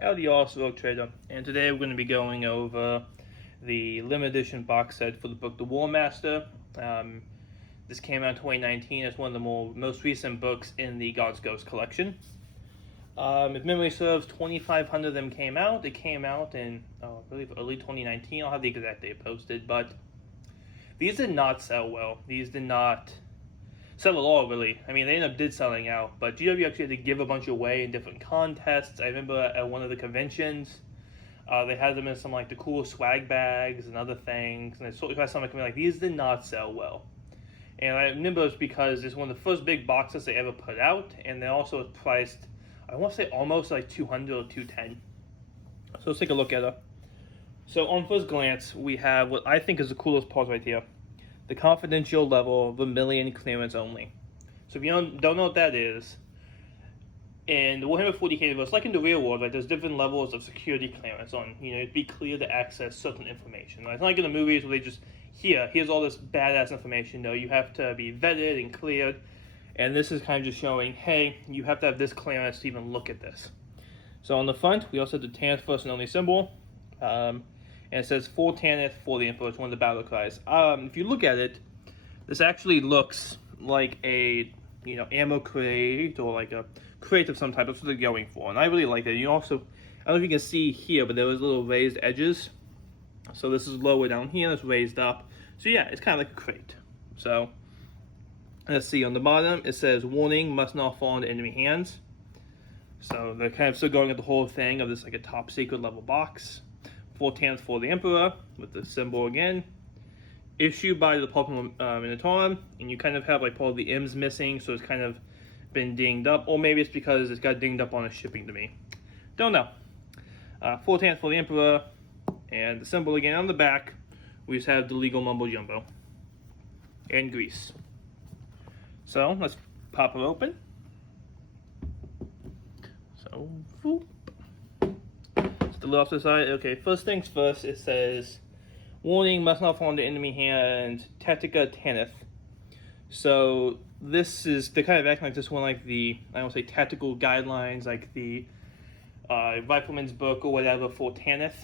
Howdy, also Trader, and today we're going to be going over the limited edition box set for the book The Warmaster. This came out in 2019 as one of the most recent books in the God's Ghost collection. If memory serves, 2,500 of them came out. It came out in, I believe, early 2019. I'll have the exact date posted, but these did not sell well. These did not sell at all, really. I mean, they did selling out, but GW actually had to give a bunch away in different contests. I remember at one of the conventions, they had them in some like the cool swag bags and other things, and they sold something like these did not sell well. And I remember it's because it's one of the first big boxes they ever put out, and they also priced, I want to say almost like 200 or 210. So let's take a look at it. So on first glance, we have what I think is the coolest part right here. The confidential level, Vermilion clearance only. So if you don't know what that is, in the Warhammer 40k universe, like in the real world, right, there's different levels of security clearance on, it'd be clear to access certain information. Right? It's not like in the movies where they just, here's all this badass information. No, you have to be vetted and cleared. And this is kind of just showing, hey, you have to have this clearance to even look at this. So on the front, we also have the Tanith first and only symbol. And it says for Tanith, for the Emperor. It's one of the battle cries. If you look at it, this actually looks like a ammo crate or like a crate of some type. That's what they're going for, and I really like it. You also, I don't know if you can see here, but there was little raised edges. So this is lower down here, and it's raised up. So yeah, it's kind of like a crate. So let's see on the bottom, it says warning, must not fall into enemy hands. So they're kind of still going at the whole thing of this like a top secret level box. 4 Tanith for the Emperor, with the symbol again. Issued by the Department of Minotaur, and you kind of have like part of the M's missing, so it's kind of been dinged up, or maybe it's because it's got dinged up on the shipping to me. Don't know. 4 Tanith for the Emperor, and the symbol again on the back. We just have the legal mumbo jumbo. And Greece. So let's pop it open. So, whoop. The lid off the side. Okay, first things first, it says warning, must not fall into enemy hands, Tactica Tanith. So this is, they kind of acting like this one, like the, I don't say tactical guidelines, like the Rifleman's book or whatever for Tanith.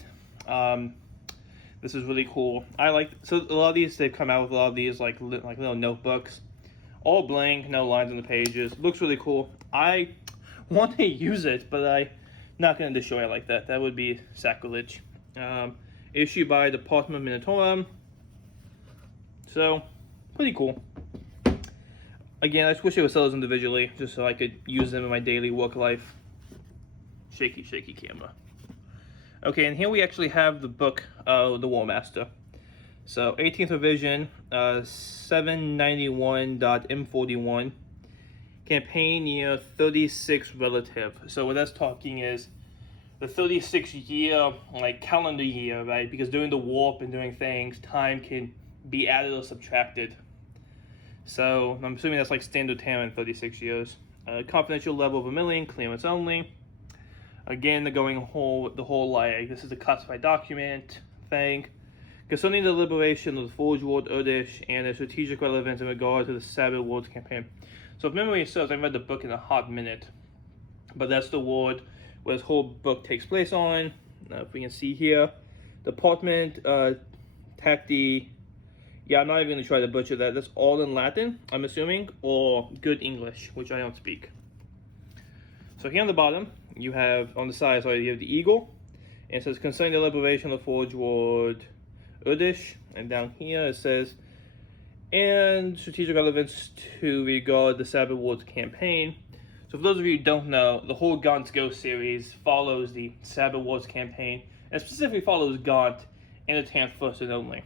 This is really cool. I like, so a lot of these, they've come out with a lot of these like little notebooks, all blank, no lines on the pages. Looks really cool. I want to use it, but I'm not going to destroy it like that. That would be sacrilege. Issued by the Department of Minotaur. So, pretty cool. Again, I just wish they would sell those individually, just so I could use them in my daily work life. Shaky, shaky camera. Okay, and here we actually have the book of the Warmaster. So, 18th revision, 791.m41. Campaign year 36 relative. So what that's talking is the 36 year, like calendar year, right? Because during the warp and doing things, time can be added or subtracted. So I'm assuming that's like standard Terran 36 years. Confidential level of Vermilion, clearance only. Again, they're going the whole like, this is a classified document thing. Concerning the liberation of the Forge World Urdish and their strategic relevance in regard to the Sabbath Worlds campaign. So if memory serves, I read the book in a hot minute, but that's the ward where this whole book takes place on. If we can see here, Department Tacti. Yeah, I'm not even going to try to butcher that. That's all in Latin, I'm assuming, or good English, which I don't speak. So here on the bottom, you have, on the side, sorry, you have the eagle, and it says concerning the liberation of the Forge World Urdish, and down here it says, and strategic relevance to regard the Sabbath Worlds campaign. So for those of you who don't know, the whole Gaunt's Ghost series follows the Sabbath Worlds campaign, and specifically follows Gaunt and the Tanith First and Only.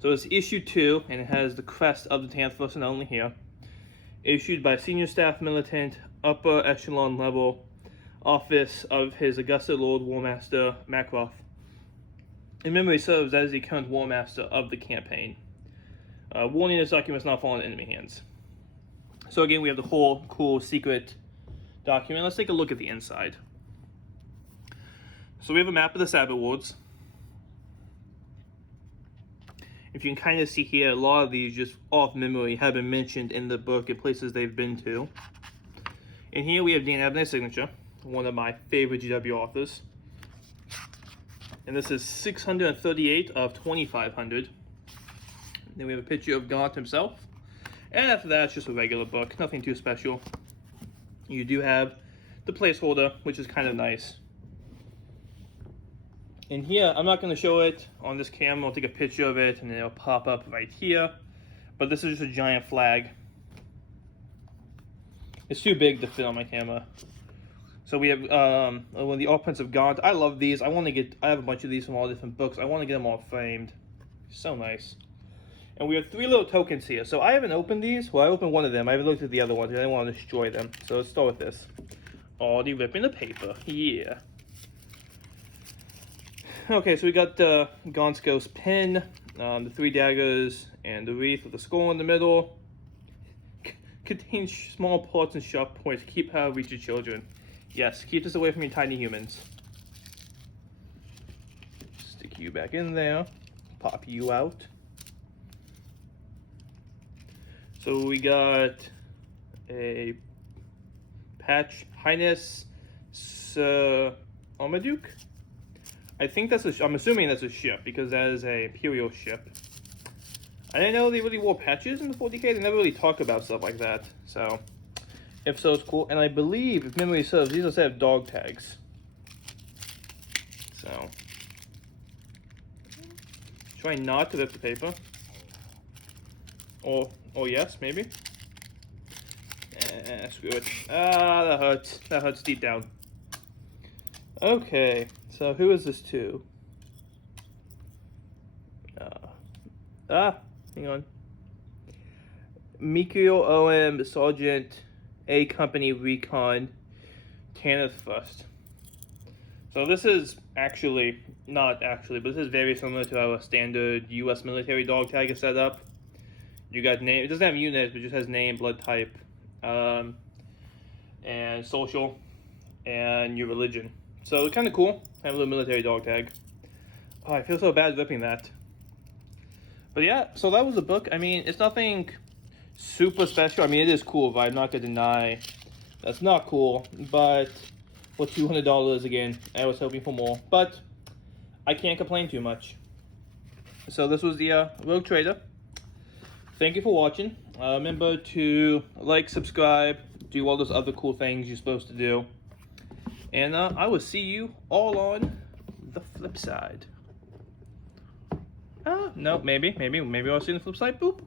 So it's issue 2, and it has the crest of the Tanith First and Only here. Issued by Senior Staff Militant, Upper Echelon Level, Office of His Augusta Lord Warmaster Macroth. In memory serves as the current Warmaster of the campaign. Warning, this document must not fall into enemy hands. So again, we have the whole cool secret document. Let's take a look at the inside. So we have a map of the Sabbath Worlds. If you can kind of see here, a lot of these just off memory have been mentioned in the book and places they've been to. And here we have Dan Abner's signature, one of my favorite GW authors. And this is 638 of 2500. Then we have a picture of Gaunt himself. And after that, it's just a regular book, nothing too special. You do have the placeholder, which is kind of nice. And here, I'm not going to show it on this camera. I'll take a picture of it, and it'll pop up right here. But this is just a giant flag. It's too big to fit on my camera. So we have one of the offense of Gaunt. I love these. I have a bunch of these from all different books. I want to get them all framed. So nice. And we have 3 little tokens here. So I haven't opened these. Well, I opened one of them. I haven't looked at the other ones. I didn't want to destroy them. So let's start with this. Already ripping the paper. Yeah. Okay, so we got Gaunt's Ghost pin, the 3 daggers, and the wreath with the skull in the middle. Contains small parts and sharp points. Keep how reach your children. Yes, keep this away from your tiny humans. Stick you back in there. Pop you out. So we got a patch, Highness Omaduke. I think I'm assuming that's a ship, because that is a Imperial ship. I didn't know they really wore patches in the 40k. They never really talk about stuff like that. So, if so, it's cool. And I believe, if memory serves, these also have dog tags. So, try not to rip the paper. Or yes, maybe. Screw it. Ah, that hurts. That hurts deep down. Okay, so who is this to? Hang on. Mikio OM Sergeant A Company Recon Tanith First. So this is not actually, but this is very similar to our standard US military dog tag is set up. You got name, it doesn't have units, but it just has name, blood type, and social, and your religion. So it's kind of cool. Have a little military dog tag. Oh, I feel so bad ripping that. But yeah, so that was the book. I mean, it's nothing super special. I mean, it is cool, but I'm not going to deny that's not cool. But for $200 again, I was hoping for more. But I can't complain too much. So this was the Rogue Trader. Thank you for watching. Remember to like, subscribe, do all those other cool things you're supposed to do. And I will see you all on the flip side. No, maybe I'll see you on the flip side. Boop.